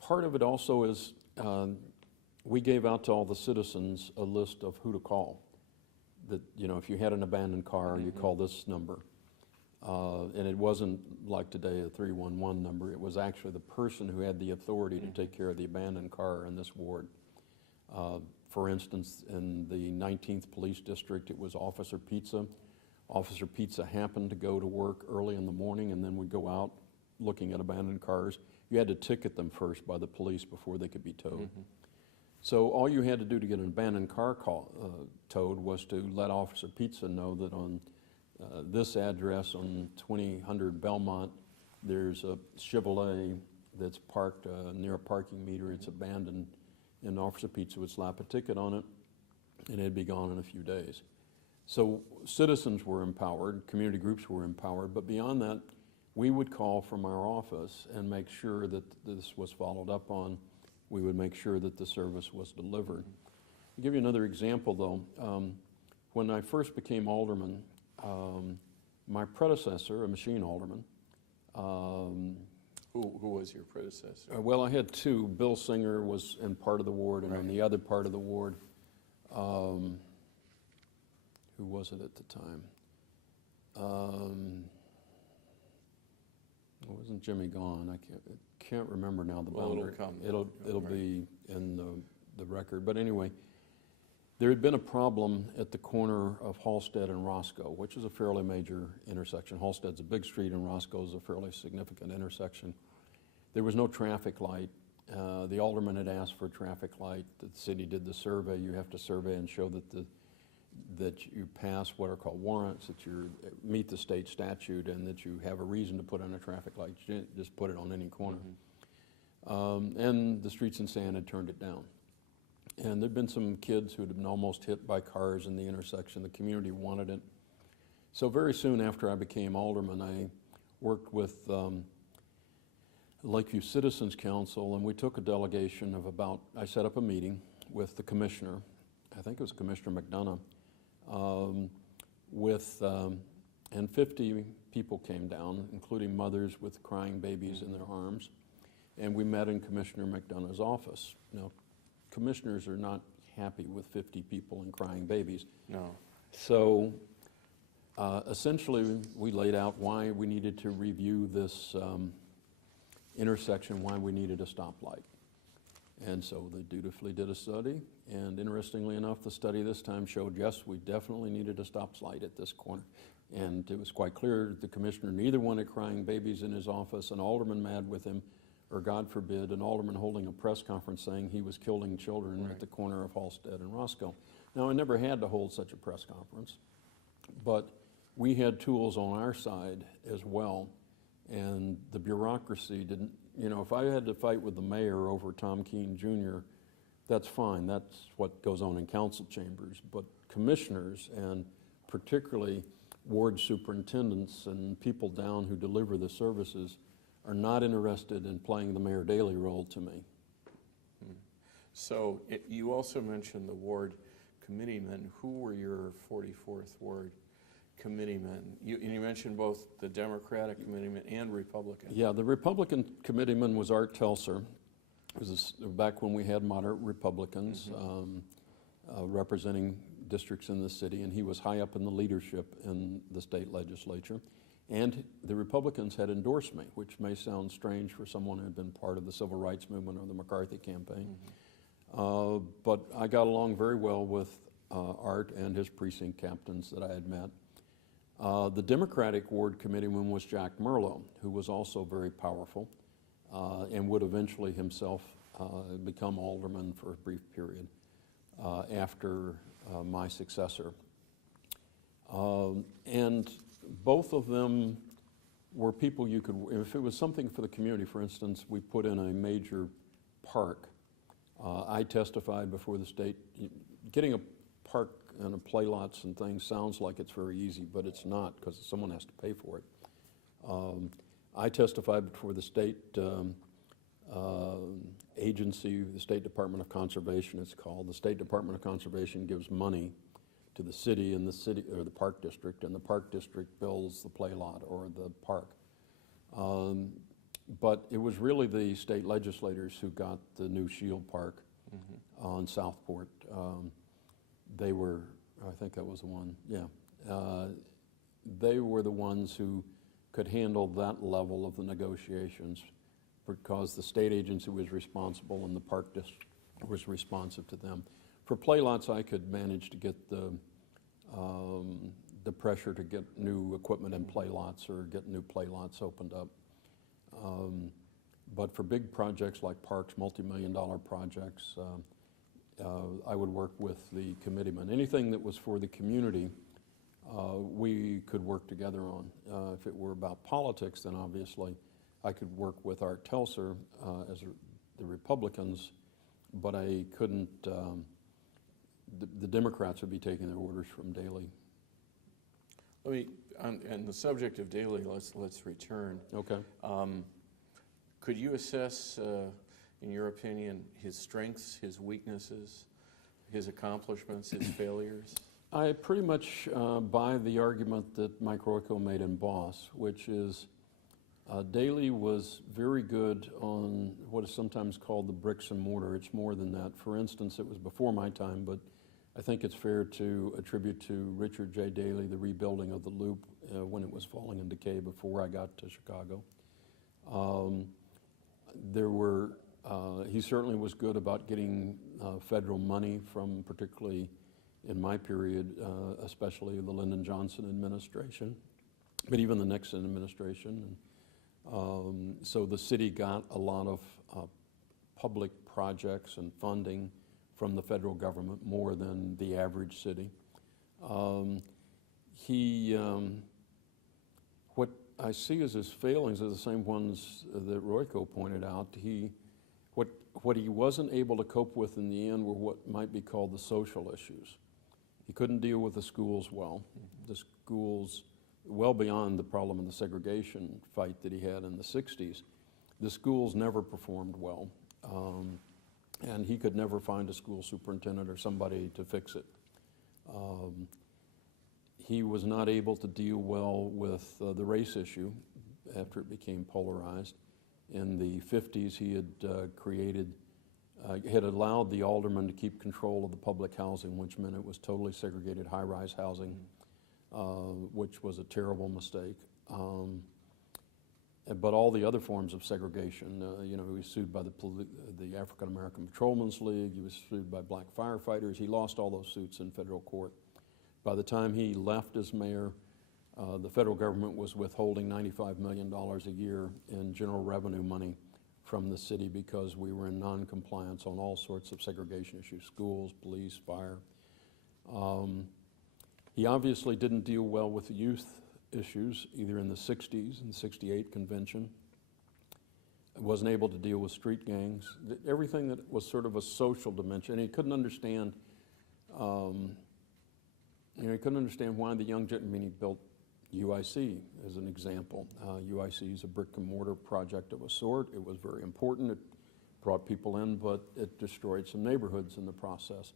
Part of it also is we gave out to all the citizens a list of who to call. That, you know, if you had an abandoned car, you call this number. And it wasn't like today a 311 number. It was actually the person who had the authority to take care of the abandoned car in this ward. For instance, in the 19th Police District, it was Officer Pizza. Officer Pizza happened to go to work early in the morning and then would go out looking at abandoned cars. You had to ticket them first by the police before they could be towed. So all you had to do to get an abandoned car towed was to let Officer Pizza know that on this address on 2000 Belmont, there's a Chevrolet that's parked near a parking meter. It's abandoned, and Officer Pizza would slap a ticket on it, and it'd be gone in a few days. So citizens were empowered, community groups were empowered, but beyond that, we would call from our office and make sure that this was followed up on. We would make sure that the service was delivered. I'll give you another example, though. When I first became alderman, my predecessor, a machine alderman. Who was your predecessor? Well, I had two. Bill Singer was in part of the ward, and in the other part of the ward, who was it at the time? It wasn't Jimmy Gahn. I can't remember now the boundary. It'll be in the record. But anyway, there had been a problem at the corner of Halstead and Roscoe, which is a fairly major intersection. Halstead's a big street and Roscoe is a fairly significant intersection. There was no traffic light. The alderman had asked for a traffic light. The city did the survey. You have to survey and show that you pass what are called warrants, that you meet the state statute, and that you have a reason to put on a traffic light. You didn't just put it on any corner. And the Streets and Sand had turned it down. And there'd been some kids who had been almost hit by cars in the intersection. The community wanted it. So very soon after I became alderman, I worked with Lakeview Citizens Council, and we took a delegation of I set up a meeting with the commissioner, I think it was Commissioner McDonough, and 50 people came down, including mothers with crying babies in their arms, and we met in Commissioner McDonough's office. Now, commissioners are not happy with 50 people and crying babies. No. So essentially, we laid out why we needed to review this intersection, why we needed a stoplight. And so they dutifully did a study, and interestingly enough, the study this time showed, yes, we definitely needed a stoplight at this corner. And it was quite clear the commissioner neither wanted crying babies in his office, an alderman mad with him, or God forbid, an alderman holding a press conference saying he was killing children at the corner of Halstead and Roscoe. Now, I never had to hold such a press conference, but we had tools on our side as well, and the bureaucracy didn't, you know, if I had to fight with the mayor over Tom Keene Jr., that's fine. That's what goes on in council chambers. But commissioners, and particularly ward superintendents and people down who deliver the services, are not interested in playing the Mayor Daley role to me. So you also mentioned the ward committeemen. Who were your 44th ward committeemen? You mentioned both the Democratic committeeman and Republican. Yeah, the Republican committeeman was Art Telser. It was back when we had moderate Republicans representing districts in the city, and he was high up in the leadership in the state legislature. And the Republicans had endorsed me, which may sound strange for someone who had been part of the civil rights movement or the McCarthy campaign. But I got along very well with Art and his precinct captains that I had met. The Democratic ward committeeman was Jack Merlo, who was also very powerful and would eventually himself become alderman for a brief period after my successor. And both of them were people you could, if it was something for the community, for instance, we put in a major park. I testified before the state. Getting a park and a play lots and things sounds like it's very easy, but it's not, because someone has to pay for it. I testified before the state agency, the State Department of Conservation it's called. The State Department of Conservation gives money to the city, and the city, or the park district, and the park district builds the play lot or the park. But it was really the state legislators who got the new Shield Park on Southport. They were, I think that was the one, yeah. They were the ones who could handle that level of the negotiations because the state agency was responsible and the park district was responsive to them. For playlots, I could manage to get the pressure to get new equipment in playlots or get new playlots opened up. But for big projects like parks, multi-million-dollar projects, I would work with the committeemen. Anything that was for the community, we could work together on. If it were about politics, then obviously I could work with Art Telser as the Republicans, but I couldn't, the Democrats would be taking their orders from Daley. Let me, on the subject of Daley, let's return. Okay. Could you assess, in your opinion, his strengths, his weaknesses, his accomplishments, his failures? I pretty much buy the argument that Mike Royko made in Boss, which is Daley was very good on what is sometimes called the bricks and mortar. It's more than that. For instance, it was before my time, but I think it's fair to attribute to Richard J. Daley the rebuilding of the Loop when it was falling in decay before I got to Chicago. He certainly was good about getting federal money from, particularly in my period, especially the Lyndon Johnson administration, but even the Nixon administration. So the city got a lot of public projects and funding from the federal government, more than the average city. What I see as his failings are the same ones that Royko pointed out. What he wasn't able to cope with in the end were what might be called the social issues. He couldn't deal with the schools well. The schools, well beyond the problem of the segregation fight that he had in the 60s, the schools never performed well. And he could never find a school superintendent or somebody to fix it. He was not able to deal well with the race issue after it became polarized. In the 50s, he had allowed the aldermen to keep control of the public housing, which meant it was totally segregated high-rise housing, which was a terrible mistake. But all the other forms of segregation, he was sued by the African American Patrolmen's League, he was sued by black firefighters, he lost all those suits in federal court. By the time he left as mayor, the federal government was withholding $95 million a year in general revenue money from the city because we were in non-compliance on all sorts of segregation issues, schools, police, fire. He obviously didn't deal well with the youth issues, either in the 60s and 68 convention. Wasn't able to deal with street gangs, everything that was sort of a social dimension. And he couldn't understand, he couldn't understand why the young gentlemen, he built UIC as an example. UIC is a brick and mortar project of a sort. It was very important. It brought people in, but it destroyed some neighborhoods in the process.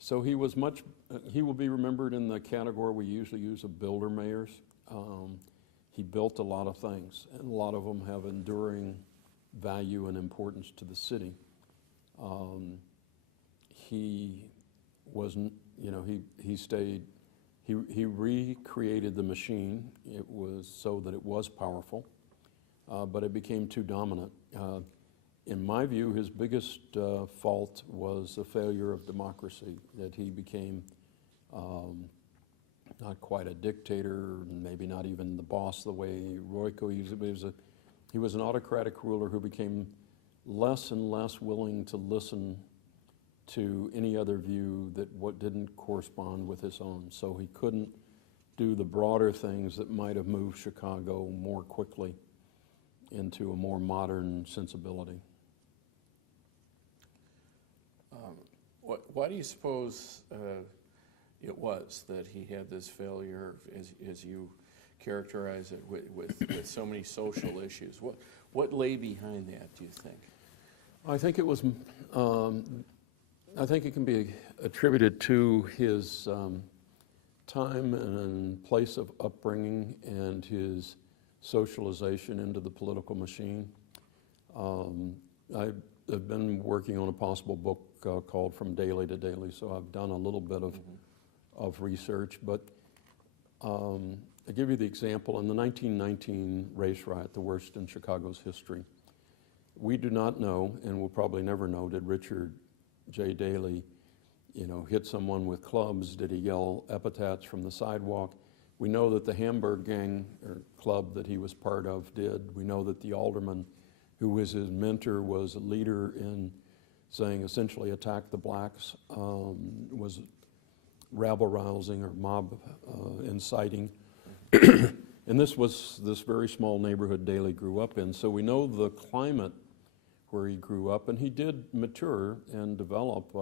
So he will be remembered in the category we usually use of builder mayors. He built a lot of things, and a lot of them have enduring value and importance to the city. He wasn't, he recreated the machine. It was so that it was powerful, but it became too dominant. In my view, his biggest fault was the failure of democracy, that he became not quite a dictator, maybe not even the boss the way Royko used it, but he was an autocratic ruler who became less and less willing to listen to any other view that didn't correspond with his own. So he couldn't do the broader things that might have moved Chicago more quickly into a more modern sensibility. Why do you suppose it was that he had this failure, as you characterize it, with so many social issues? What lay behind that, do you think? I think it was. I think it can be attributed to his time and place of upbringing and his socialization into the political machine. I've been working on a possible book called From Daley to Daley, so I've done a little bit of research. But I'll give you the example. In the 1919 race riot, the worst in Chicago's history, we do not know, and we'll probably never know, did Richard J. Daley, hit someone with clubs? Did he yell epithets from the sidewalk? We know that the Hamburg gang or club that he was part of did. We know that the alderman who was his mentor was a leader in saying essentially attack the blacks, was rabble-rousing or mob inciting. And this was this very small neighborhood Daley grew up in. So we know the climate where he grew up, and he did mature and develop.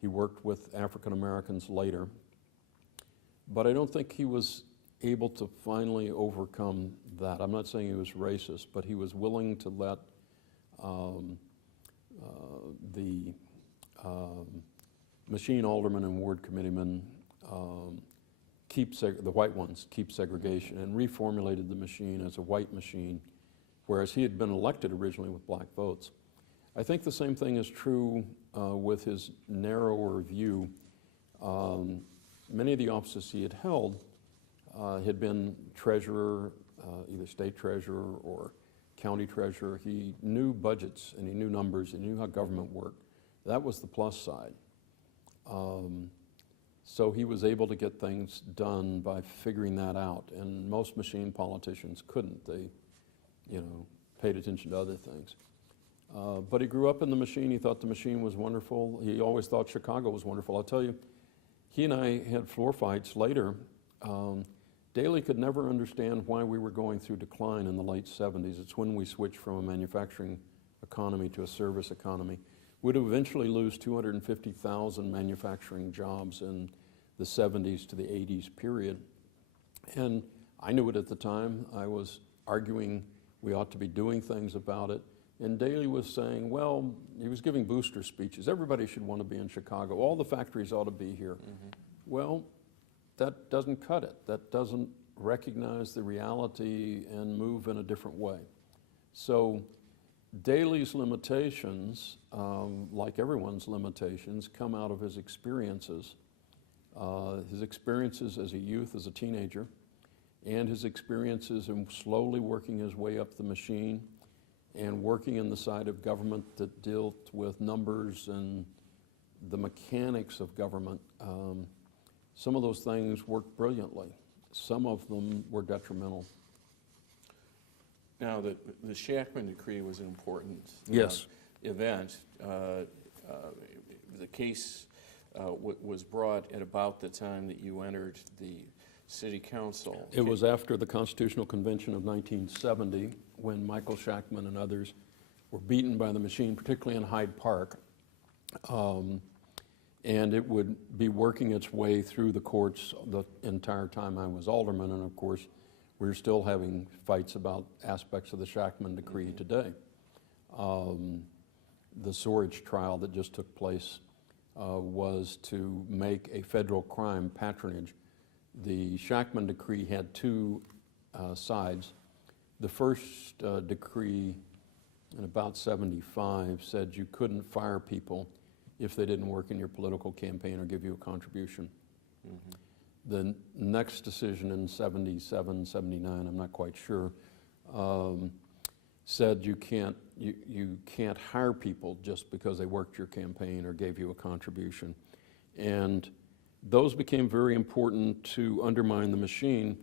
He worked with African Americans later. But I don't think he was able to finally overcome that. I'm not saying he was racist, but he was willing to let the machine aldermen and ward committeemen the white ones keep segregation, and reformulated the machine as a white machine, whereas he had been elected originally with black votes. I think the same thing is true with his narrower view. Many of the offices he had held had been treasurer, either state treasurer or county treasurer. He knew budgets and he knew numbers and he knew how government worked. That was the plus side. So he was able to get things done by figuring that out, and most machine politicians couldn't. They, paid attention to other things. But he grew up in the machine. He thought the machine was wonderful. He always thought Chicago was wonderful. I'll tell you, he and I had floor fights later. Daley could never understand why we were going through decline in the late 70s. It's when we switched from a manufacturing economy to a service economy. We'd eventually lose 250,000 manufacturing jobs in the 70s to the 80s period. And I knew it at the time. I was arguing we ought to be doing things about it. And Daley was saying, well, he was giving booster speeches. Everybody should want to be in Chicago. All the factories ought to be here. Mm-hmm. Well, that doesn't cut it. That doesn't recognize the reality and move in a different way. So Daley's limitations, like everyone's limitations, come out of his experiences as a youth, as a teenager, and his experiences in slowly working his way up the machine and working in the side of government that dealt with numbers and the mechanics of government. Some of those things worked brilliantly. Some of them were detrimental. Now, the Shackman decree was an important yes. Event. The case was brought at about the time that you entered the city council. It was after the Constitutional Convention of 1970, when Michael Shackman and others were beaten by the machine, particularly in Hyde Park. And it would be working its way through the courts the entire time I was alderman, and of course, we're still having fights about aspects of the Shackman decree mm-hmm. today. The Sorge trial that just took place was to make a federal crime patronage. The Shackman decree had two sides. The first decree in about 75 said you couldn't fire people if they didn't work in your political campaign or give you a contribution. Mm-hmm. The next decision in 77, 79, I'm not quite sure, said you can't hire people just because they worked your campaign or gave you a contribution. And those became very important to undermine the machine.